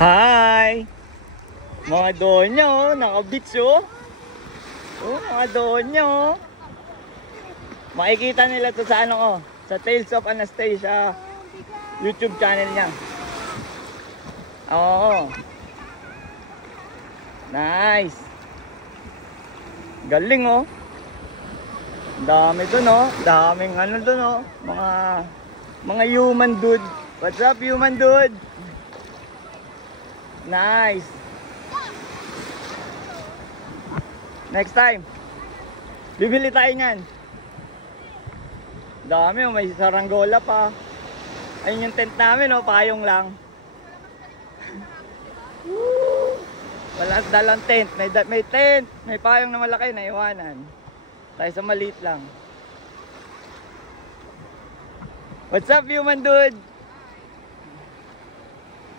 Hi! Mga donya oh, naka-beach oh. Oh, mga donya oh. Makikita nila to sa ano oh, sa Tales of Anastasia YouTube channel niya. Oo. Nice. Galing oh. Dami dun oh, daming ano dun oh, mga human dude. What's up human dude? Nice. Next time bibili tayo niyan. Dami oh, may saranggola pa. Ayun yung tent namin oh, payong lang. Wala dalang tent, may tent, may payong na malaki na iwanan. Tayo sa maliit lang. What's up human dude?